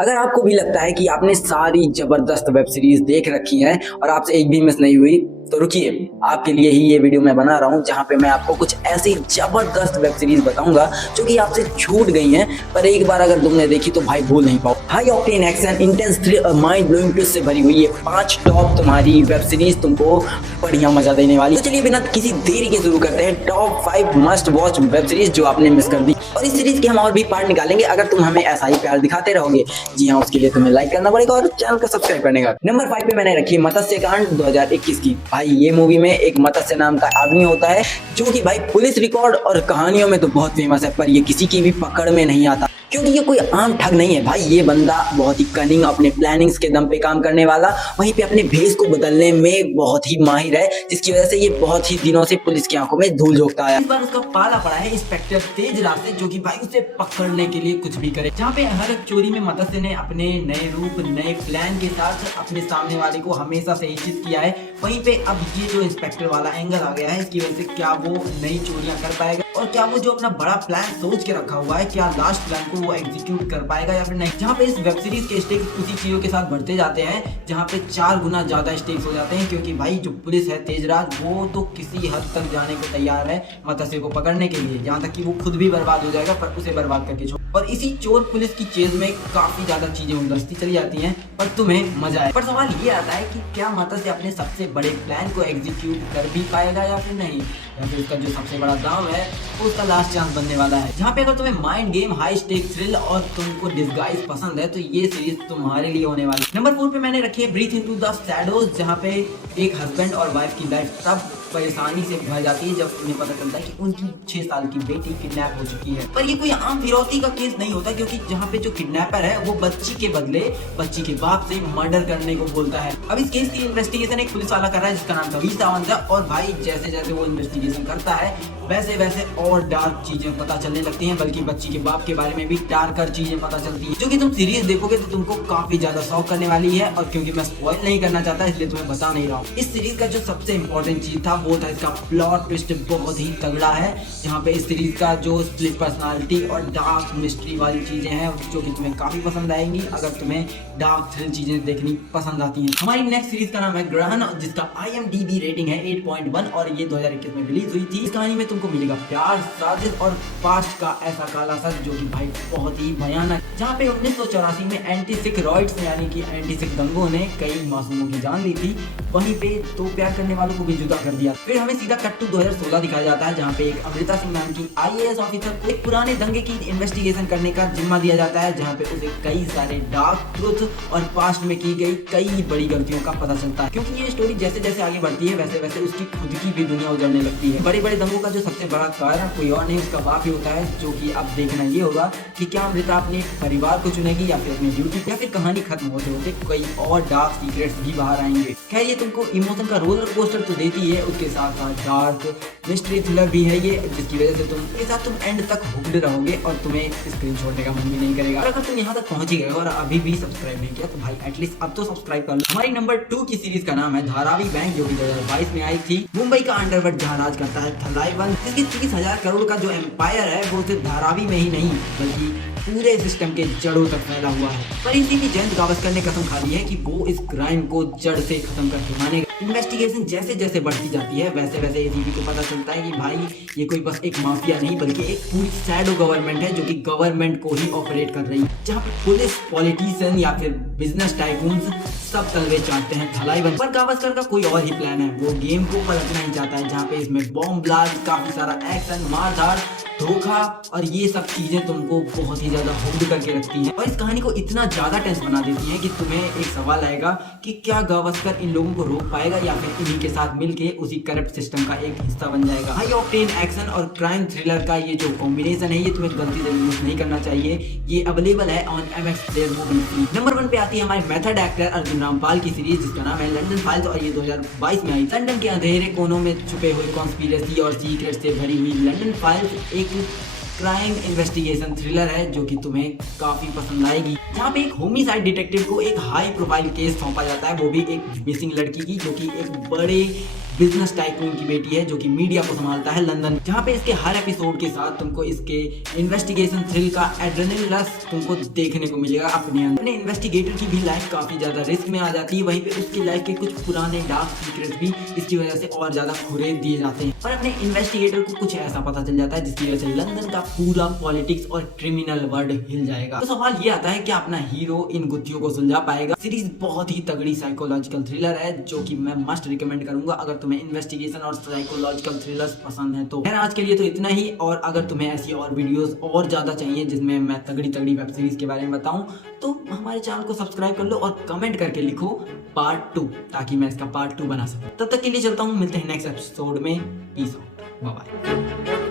अगर आपको भी लगता है कि आपने सारी जबरदस्त वेब सीरीज देख रखी हैं और आपसे एक भी मिस नहीं हुई, तो रुकिए, आपके लिए ही ये वीडियो मैं बना रहा हूँ जहाँ पे मैं आपको कुछ ऐसी जबरदस्त वेब सीरीज बताऊंगा जो कि आपसे छूट गई हैं, पर एक बार अगर तुमने देखी तो भाई भूल नहीं पाओ। High octane action, intense thrill और माइंड ब्लोइंग ट्विस्ट से भरी हुई ये 5 टॉप तुम्हारी वेब सीरीज तुमको बढ़िया मजा देने वाली। तो चलिए बिना किसी देरी के शुरू करते हैं top 5 must watch web series जो आपने मिस कर दी। और इस सीरीज के हम और भी पार्ट निकालेंगे अगर तुम हमें ऐसा ही प्यार दिखाते रहोगे। जी हाँ, उसके लिए तुम्हें लाइक करना पड़ेगा और चैनल को सब्सक्राइब करने का। नंबर 5 पे मैंने रखी है मत्स्य कांड 2021 की। भाई ये मूवी में एक मत्स्य नाम का आदमी होता है जो कि भाई पुलिस रिकॉर्ड और कहानियों में तो बहुत फेमस है, पर ये किसी की भी पकड़ में नहीं आता क्योंकि ये कोई आम ठग नहीं है। भाई ये बंदा बहुत ही कनिंग, अपने प्लानिंग्स के दम पे काम करने वाला, वहीं पे अपने भेष को बदलने में बहुत ही माहिर है, जिसकी वजह से ये बहुत ही दिनों से पुलिस की आंखों में धूल झोंकता है। इस बार उसका पाला पड़ा है इंस्पेक्टर तेजराज से, जो कि भाई उसे पकड़ने के लिए कुछ भी करे। जहाँ पे हर चोरी में मत्स्य ने अपने नए रूप, नए प्लान के साथ अपने सामने वाले को हमेशा से इज्जत किया है, वहीं पे अब ये जो इंस्पेक्टर वाला एंगल आ गया है, इसकी वजह से क्या वो नई चोरियां कर पाएगा और क्या वो जो अपना बड़ा प्लान सोच के रखा हुआ है, क्या लास्ट प्लान को वो एग्जीक्यूट कर पाएगा या फिर नहीं। जहाँ पे इस वेब सीरीज के स्टेक्स उसी चीजों के साथ बढ़ते जाते हैं, जहाँ पे 4 गुना ज्यादा स्टेक्स हो जाते हैं, क्योंकि भाई जो पुलिस है तेजराज, वो तो किसी हद तक जाने को तैयार है मत्स्य को पकड़ने के लिए, जहाँ तक कि वो खुद भी बर्बाद हो जाएगा पर उसे बर्बाद करके छोड़। और इसी चोर पुलिस की चेज में काफी ज्यादा चीजें उलझती चली जाती हैं, पर तुम्हें मजा आए। पर सवाल ये आता है कि क्या मत्स्य अपने सबसे बड़े प्लान को एग्जीक्यूट कर भी पाएगा या फिर नहीं, या फिर उसका जो सबसे बड़ा दाव है वो उसका लास्ट चांस बनने वाला है। जहाँ पे अगर तुम्हें mind game, high stake thrill और तुमको डिस्गाइज पसंद है तो ये सीरीज तुम्हारे लिए होने वाली। नंबर 4 पे मैंने रखी है ब्रीथ इनटू द शैडोज, जहाँ पे एक हस्बैंड और वाइफ की लाइफ तब परेशानी से भर जाती है जब उन्हें पता चलता है कि उनकी 6 साल की बेटी किडनैप हो चुकी है। पर ये कोई आम फिरौती का केस नहीं होता, क्योंकि जहाँ पे जो किडनैपर है वो बच्ची के बदले बच्ची के बाप से मर्डर करने को बोलता है। अब इस केस की इन्वेस्टिगेशन एक पुलिस वाला कर रहा है जिसका नाम कबीर सावंत है, और भाई जैसे जैसे वो इन्वेस्टिगेशन करता है वैसे वैसे और डार्क चीजें पता चलने लगती हैं, बल्कि बच्ची के बाप के बारे में भी डार्कर चीजें पता चलती हैं, जो कि तुम सीरीज देखोगे तो तुमको काफी ज्यादा शॉक करने वाली है। और क्योंकि मैं स्पॉइल नहीं करना चाहता इसलिए तुम्हें बता नहीं रहा हूँ। इस सीरीज का जो सबसे इंपॉर्टेंट चीज था वो था इसका प्लॉट ट्विस्ट, बहुत ही तगड़ा है। जहाँ पे इस सीरीज का जो स्प्लिट पर्सनालिटी और डार्क मिस्ट्री वाली चीजें हैं जो कि तुम्हें काफी पसंद आएंगी अगर तुम्हें डार्क थ्रिल चीजें देखनी पसंद आती हैं। हमारी नेक्स्ट सीरीज का नाम है ग्रहण, जिसका IMDb रेटिंग है 8.1 और ये 2021 में रिलीज हुई थी। इस कहानी में तुमको मिलेगा प्यार, साजिश और पास्ट का ऐसा काला सच जो कि भाई बहुत ही भयानक। जहाँ पे 1984 में एंटी सिख रॉयट्स यानी कि एंटी सिख दंगों ने कई मासूमों की जान ली थी, वहीं पे 2 प्यार करने वालों को भी जुदा कर दिया। फिर हमें सीधा कट टू 2016 दिखाया जाता है, जहाँ पे एक अमृता सिंह नाम की IAS ऑफिसर को एक पुराने दंगे की इन्वेस्टिगेशन करने का जिम्मा दिया जाता है, जहाँ पे उसे कई सारे डार्क ट्रुथ और पास्ट में की गई कई बड़ी गलतियों का पता चलता है। क्योंकि ये स्टोरी जैसे जैसे आगे बढ़ती है वैसे वैसे उसकी खुद की भी दुनिया उजड़ने लगती है। बड़े बड़े दंगों का जो सबसे बड़ा कारण कोई और नहीं उसका बाप ही होता है, जो कि अब देखना ये होगा कि क्या अमृता अपने परिवार को चुनेगी या फिर अपनी ड्यूटी, या फिर कहानी खत्म होते होते कई और डार्क सीक्रेट्स भी बाहर आएंगे। खैर ये तुमको इमोशन का रोलर कोस्टर तो देती है, उसके साथ साथ डार्क मिस्ट्री थ्रिलर भी है ये, जिसकी वजह से तुम एंड तक हुक्ड रहोगे और तुम्हें स्क्रीन छोड़ने का मन भी नहीं करेगा। अगर तुम यहाँ तक पहुंच गए और अभी भी सब्सक्राइब नहीं किया तो भाई एटलीस्ट अब तो सब्सक्राइब कर लो। हमारी नंबर 2 की सीरीज का नाम है धारावी बैंक, जो कि 2022 में आई थी। मुंबई का अंडरवर्ल्ड जहाँ राज करता है थलाइवन, जिसकी 30,000 करोड़ का जो एम्पायर है वो सिर्फ धारावी में ही नहीं बल्कि पूरे सिस्टम के जड़ों तक फैला हुआ है। पर इसी भी जयंत गावस्कर ने कसम खा ली है कि वो इस क्राइम को जड़ से खत्म करके मानेगा। इन्वेस्टिगेशन जैसे जैसे बढ़ती जाती है वैसे वैसे एसीबी को पता चलता है कि भाई ये कोई बस एक माफिया नहीं बल्कि एक पूरी शैडो गवर्नमेंट है जो कि गवर्नमेंट को ही ऑपरेट कर रही है, जहाँ पर पुलिस, पॉलिटिशियन या फिर बिजनेस टाइकून्स सब तलवे चाटते हैं थलाइवन पर। गावस्कर का कोई और ही प्लान है, वो गेम को पलटना ही चाहता है, जहाँ पे इसमें बॉम्ब ब्लास्ट, काफी सारा एक्शन, मारधाड़, धोखा और ये सब चीजें तुमको बहुत ही ज्यादा हुक्ड करके रखती हैं और इस कहानी को इतना ज्यादा टेंस बना देती हैं कि तुम्हें एक सवाल आएगा कि क्या गावस्कर इन लोगों को रोक पाएगा या फिर इन्हीं के साथ मिलके उसी करप्ट सिस्टम का एक हिस्सा बन जाएगा। हाई ऑक्टेन एक्शन और क्राइम थ्रिलर का ये जो कॉम्बिनेशन है ये तुम्हें गलती से यूज नहीं करना चाहिए। ये अवेलेबल है on MX Player Movie। Number 1 पे आती है हमारे मेथड एक्टर अर्जुन रामपाल की सीरीज, जिसका नाम है लंदन फाइल्स और ये 2022 में आई। लंदन के अंधेरे कोनों में छुपे हुए कॉन्स्पिरेसी और सीक्रेट से भरी हुई लंदन फाइल्स एक क्राइम इन्वेस्टिगेशन थ्रिलर है जो कि तुम्हें काफी पसंद आएगी। जहाँ पे एक होमिसाइड डिटेक्टिव को एक हाई प्रोफाइल केस सौंपा जाता है, वो भी एक मिसिंग लड़की की, जो कि एक बड़े बिजनेस टाइकून की बेटी है जो कि मीडिया को संभालता है लंदन, जहाँ पे इसके हर एपिसोड के साथ तुमको इसके इन्वेस्टिगेशन थ्रिल का एड्रेनलिन रश तुमको देखने को मिलेगा। अपने इन्वेस्टिगेटर की भी लाइफ काफी ज्यादा रिस्क में आ जाती है, वहीं पे उसकी लाइफ के कुछ पुराने डार्क सीक्रेट्स भी इसकी वजह से और ज्यादा खुले दिए जाते हैं। और अपने इन्वेस्टिगेटर को कुछ ऐसा पता चल जाता है जिसकी वजह से लंदन का पूरा पॉलिटिक्स और क्रिमिनल वर्ल्ड हिल जाएगा। तो सवाल ये आता है कि अपना हीरो इन गुत्थियों को सुलझा पाएगा। सीरीज बहुत ही तगड़ी साइकोलॉजिकल थ्रिलर है जो कि मैं मस्ट रिकमेंड करूंगा अगर तुम्हें इन्वेस्टिगेशन और साइकोलॉजिकल थ्रिलर्स पसंद है तो। आज के लिए तो इतना ही, और अगर तुम्हें ऐसी और वीडियोस और ज्यादा चाहिए जिसमें मैं तगड़ी वेब सीरीज के बारे में बताऊं तो हमारे चैनल को सब्सक्राइब कर लो और कमेंट करके लिखो पार्ट 2 ताकि मैं इसका पार्ट 2 बना सकूं। तब तक के लिए चलता हूं, मिलते हैं नेक्स्ट एपिसोड में। Peace out, bye bye.